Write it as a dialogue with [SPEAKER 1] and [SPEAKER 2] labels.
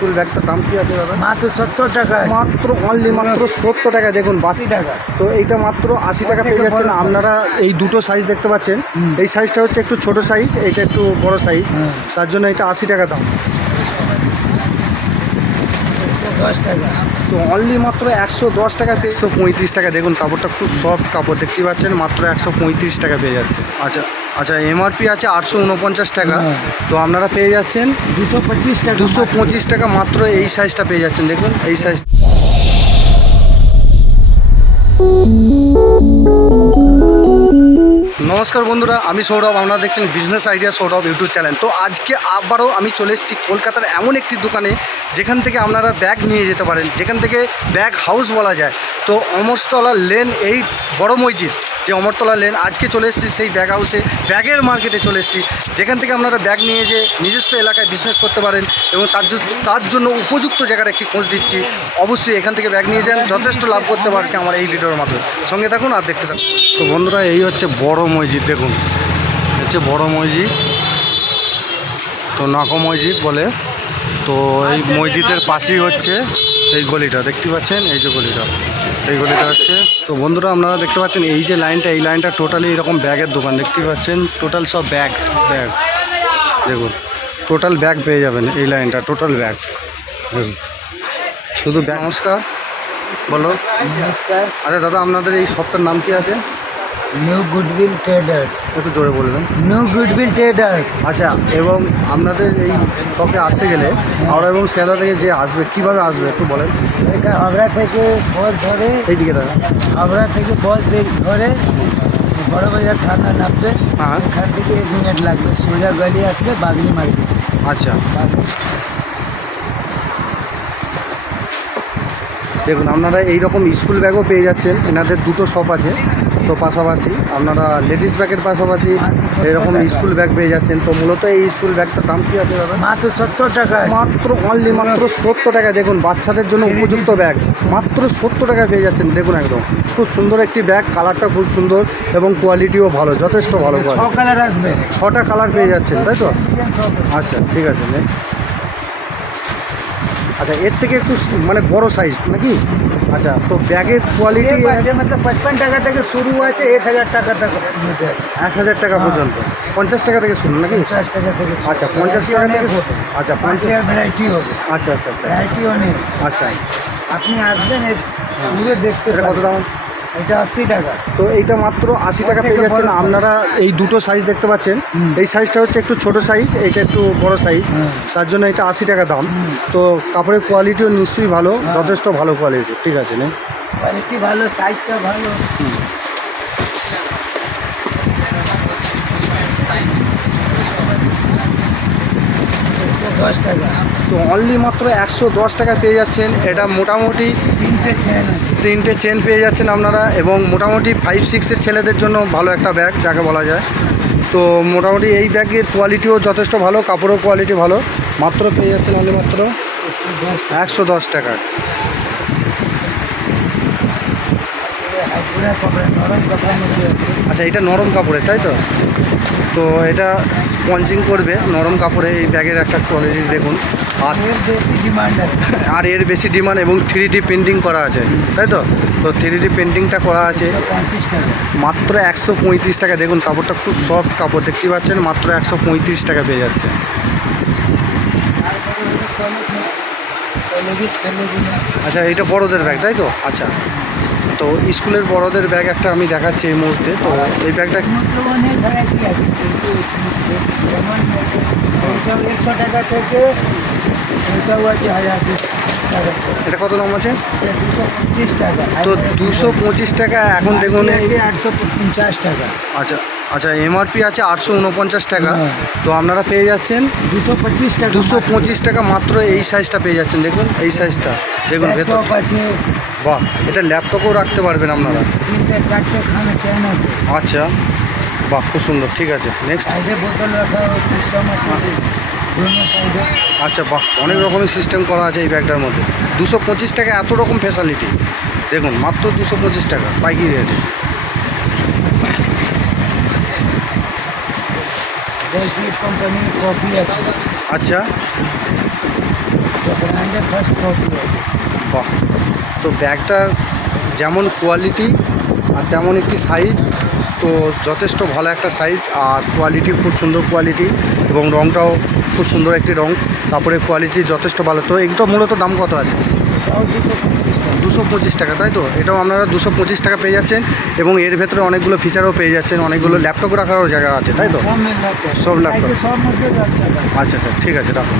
[SPEAKER 1] School ব্যাগটার দাম কি আছে দাদা?
[SPEAKER 2] মাত্র সত্তর টাকা
[SPEAKER 1] মাত্র অনলি মাত্র সত্তর টাকা দেখুন বাচ্চা
[SPEAKER 2] টাকা।
[SPEAKER 1] তো এইটা মাত্র আশি টাকা পেয়ে যাচ্ছেন। আপনারা এই দুটো সাইজ দেখতে পাচ্ছেন। এই সাইজটা হচ্ছে একটু ছোট সাইজ এইটা একটু বড় সাইজ তার জন্য এটা আশি টাকা দাম।
[SPEAKER 2] একশো দশ টাকা।
[SPEAKER 1] তো অনলি মাত্র একশো দশ টাকা একশো পঁয়ত্রিশ টাকা। দেখুন কাপড়টা খুব সফট কাপড় দেখতে পাচ্ছেন মাত্র একশো পঁয়ত্রিশ টাকা পেয়ে যাচ্ছে। আচ্ছা আচ্ছা এমআরপি আছে আটশো উনপঞ্চাশ টাকা। তো আপনারা পেয়ে যাচ্ছেন
[SPEAKER 2] দুশো পঁচিশ টাকা।
[SPEAKER 1] দুশো পঁচিশ টাকা মাত্র এই সাইজটা পেয়ে যাচ্ছেন। দেখুন এই সাইজ নমস্কার বন্ধুরা, আমি সৌরভ। আপনারা দেখছেন business idea Sourav YouTube channel তো আজকে আবারও আমি চলে এসেছি কলকাতার এমন একটি দোকানে, যেখান থেকে আপনারা ব্যাগ নিয়ে যেতে পারেন। যেখান থেকে ব্যাগ হাউস বলা যায়। তো অমরস্তলা লেন এই বড় মসজিদ। যে অমরতলা লেন আজকে চলে এসেছি সেই ব্যাগ হাউসে ব্যাগের মার্কেটে চলে এসেছি। যেখান থেকে আপনারা ব্যাগ নিয়ে যে নিজস্ব এলাকায় বিজনেস করতে পারেন এবং তার তার জন্য উপযুক্ত জায়গার একটি খোঁজ দিচ্ছি, অবশ্যই এখান থেকে ব্যাগ নিয়ে যান, যথেষ্ট লাভ করতে পারছে আমার এই ভিডিওর মাধ্যমে। সঙ্গে থাকুন আর দেখতে থাকুন। তো বন্ধুরা, এই হচ্ছে বড় মসজিদ, দেখুন। হচ্ছে বড় মসজিদ। তো নাকো মসজিদ বলে। তো এই মসজিদের পাশেই হচ্ছে এই গলিটা, দেখতে পাচ্ছেন? এই যে গলিটা। এই গলিটা হচ্ছে। তো বন্ধুরা আপনারা দেখতে পাচ্ছেন এই যে লাইনটা এই লাইনটা টোটালি এরকম ব্যাগের দোকান দেখতে পাচ্ছেন? টোটাল সব ব্যাগ ব্যাগ। দেখুন টোটাল ব্যাগ পেয়ে যাবেন এই লাইনটা টোটাল ব্যাগ। দেখুন শুধু ব্যাগ নমস্কার বলো।
[SPEAKER 2] নমস্কার।
[SPEAKER 1] আচ্ছা দাদা আপনাদের এই শপটার নাম কি আছে?
[SPEAKER 2] নিউ গুডবিল ট্রেডার্স
[SPEAKER 1] একটু জোরে বলবেন।
[SPEAKER 2] নিউ গুডবিল ট্রেডার্স
[SPEAKER 1] আচ্ছা এবং আপনাদের এই শপে আসতে গেলে হাওড়া এবং শিয়ালদা থেকে যে আসবে কীভাবে আসবে একটু বলেন?
[SPEAKER 2] এটা হাবড়া থেকে বস ধরে
[SPEAKER 1] এই দিকে দেখা
[SPEAKER 2] হাবড়া থেকে বস ধরে বড় বাজার থানা নামবে।
[SPEAKER 1] হ্যাঁ।
[SPEAKER 2] এখান থেকে এক মিনিট লাগবে। সোজা গাড়ি আসবে বাগলি মার্কেট।
[SPEAKER 1] আচ্ছা। দেখুন আপনারা এই রকম স্কুল ব্যাগও পেয়ে যাচ্ছেন। এনাদের দুটো শপ আছে তো পাশাপাশি আপনারা লেডিস ব্যাগের পাশাপাশি এরকম স্কুল ব্যাগ পেয়ে যাচ্ছেন। তো মূলত এই স্কুল ব্যাগটার দাম কী আছে দাদা?
[SPEAKER 2] মাত্র সত্তর টাকা
[SPEAKER 1] মাত্র অনলি মাত্র সত্তর টাকা দেখুন বাচ্চাদের জন্য উপযুক্ত ব্যাগ মাত্র সত্তর টাকা পেয়ে যাচ্ছেন দেখুন একদম। খুব সুন্দর একটি ব্যাগ কালারটা খুব সুন্দর এবং কোয়ালিটিও ভালো যথেষ্ট ভালো
[SPEAKER 2] কালার আসবে।
[SPEAKER 1] ছটা কালার পেয়ে যাচ্ছেন তাই তো? আচ্ছা ঠিক আছে। আচ্ছা এর থেকে একটু মানে বড় সাইজ নাকি? আচ্ছা তো ব্যাগের কোয়ালিটি
[SPEAKER 2] পঁচপান টাকা থেকে শুরু আছে এক হাজার টাকা টাকা মধ্যে আছে।
[SPEAKER 1] এক হাজার টাকা হ্যাঁ। পর্যন্ত। পঞ্চাশ টাকা থেকে শুরু নাকি?
[SPEAKER 2] পঞ্চাশ টাকা থেকে
[SPEAKER 1] আচ্ছা পঞ্চাশ টাকা থেকে আচ্ছা পঞ্চাশ
[SPEAKER 2] ভ্যারাইটি হবে।
[SPEAKER 1] আচ্ছা আচ্ছা আচ্ছা।
[SPEAKER 2] ভ্যারাইটি অনেক।
[SPEAKER 1] আচ্ছা।
[SPEAKER 2] আপনি আসবেন ঘুরে হ্যাঁ।
[SPEAKER 1] দেখতে কত দাম?
[SPEAKER 2] এটা আশি টাকা।
[SPEAKER 1] তো এইটা মাত্র আশি টাকা পেয়ে যাচ্ছেন। আপনারা এই দুটো সাইজ দেখতে পাচ্ছেন। এই সাইজটা হচ্ছে একটু ছোট সাইজ এটা একটু বড় সাইজ তার জন্য এটা আশি টাকা দাম। তো কাপড়ের কোয়ালিটিও নিশ্চয়ই ভালো যথেষ্ট ভালো কোয়ালিটি ঠিক আছে না
[SPEAKER 2] কোয়ালিটি ভালো সাইজটা ভালো। একশো দশ টাকা।
[SPEAKER 1] তো অনলি মাত্র একশো দশ টাকা পেয়ে যাচ্ছেন। এটা মোটামুটি
[SPEAKER 2] তিনটে চেন
[SPEAKER 1] তিনটে চেন পেয়ে যাচ্ছেন আপনারা এবং মোটামুটি ফাইভ সিক্সের ছেলেদের জন্য ভালো একটা ব্যাগ যাকে বলা যায়। তো মোটামুটি এই ব্যাগের কোয়ালিটিও যথেষ্ট ভালো কাপড়ের কোয়ালিটি ভালো। মাত্র পেয়ে যাচ্ছেন অনলি মাত্র একশো দশ টাকা
[SPEAKER 2] পুরা কাপড় নরম কাপড়ের মধ্যে আছে
[SPEAKER 1] আচ্ছা এটা নরম কাপড়ের তাই তো? তো এটা স্পঞ্জিং করবে নরম কাপড়ে এই ব্যাগের একটা কোয়ালিটি দেখুন। আর
[SPEAKER 2] এর বেশি ডিমান্ড আছে।
[SPEAKER 1] আর এর বেশি ডিমান্ড এবং থ্রি ডি পেন্টিং করা আছে তাই তো? তো থ্রি ডি পেন্টিংটা করা আছে। মাত্র একশো পঁয়ত্রিশ টাকা। দেখুন কাপড়টা খুব সফট কাপড় দেখতে পাচ্ছেন? মাত্র একশো পঁয়ত্রিশ টাকা পেয়ে যাচ্ছে। আচ্ছা এটা বড়দের ব্যাগ তাই তো? আচ্ছা। তো স্কুলের বড়দের ব্যাগ একটা আমি দেখাচ্ছি এই মুহূর্তে। তো এই ব্যাগটা
[SPEAKER 2] একশো টাকা থেকে টাকা
[SPEAKER 1] এটা কত দাম আছে?
[SPEAKER 2] দুশো পঁচিশ টাকা।
[SPEAKER 1] তো দুশো পঁচিশ টাকা এখন দেখুন।
[SPEAKER 2] আছে আটশো পঞ্চাশ টাকা।
[SPEAKER 1] আচ্ছা আচ্ছা এমআরপি আছে আটশো উনপঞ্চাশ টাকা।
[SPEAKER 2] হ্যাঁ।
[SPEAKER 1] তো আপনারা পেয়ে যাচ্ছেন।
[SPEAKER 2] দুশো পঁচিশ টাকা।
[SPEAKER 1] দুশো পঁচিশ টাকা মাত্র এই সাইজটা পেয়ে যাচ্ছেন। দেখুন এই সাইজটা দেখুন ভেতর।
[SPEAKER 2] আছে।
[SPEAKER 1] বাহ এটা ল্যাপটপও রাখতে পারবেন আপনারা।
[SPEAKER 2] চারটে খানা চেন আছে।
[SPEAKER 1] আচ্ছা বাহ খুব সুন্দর। ঠিক আছে নেক্সট
[SPEAKER 2] বোতল রাখার সিস্টেম আছে। সাইডে
[SPEAKER 1] আচ্ছা বাহ অনেক রকমের সিস্টেম করা আছে এই ব্যাগটার মধ্যে। দুশো পঁচিশ টাকা এত রকম ফ্যাসিলিটি দেখুন মাত্র দুশো পঁচিশ টাকা পাইকারি রেট
[SPEAKER 2] দশ কোম্পানির কপি আছে।
[SPEAKER 1] আচ্ছা।
[SPEAKER 2] ফার্স্ট কপি আছে।
[SPEAKER 1] বাহ তো ব্যাগটার যেমন কোয়ালিটি আর তেমন একটি সাইজ তো যথেষ্ট ভালো একটা সাইজ আর কোয়ালিটি খুব সুন্দর কোয়ালিটি এবং রঙটাও খুব সুন্দর একটি রঙ কাপড়ের কোয়ালিটি যথেষ্ট ভালো। তো এগুলো মূলত দাম কত আছে?
[SPEAKER 2] দুশো পঁচিশ টাকা।
[SPEAKER 1] দুশো পঁচিশ টাকা তাই তো? এটাও আপনারা দুশো পঁচিশ টাকা পেয়ে যাচ্ছেন এবং এর ভেতরে অনেকগুলো ফিচারও পেয়ে যাচ্ছেন অনেকগুলো ল্যাপটপ রাখারও জায়গা আছে তাই তো?
[SPEAKER 2] সব ল্যাপটপ
[SPEAKER 1] আচ্ছা আচ্ছা ঠিক আছে রাখুন।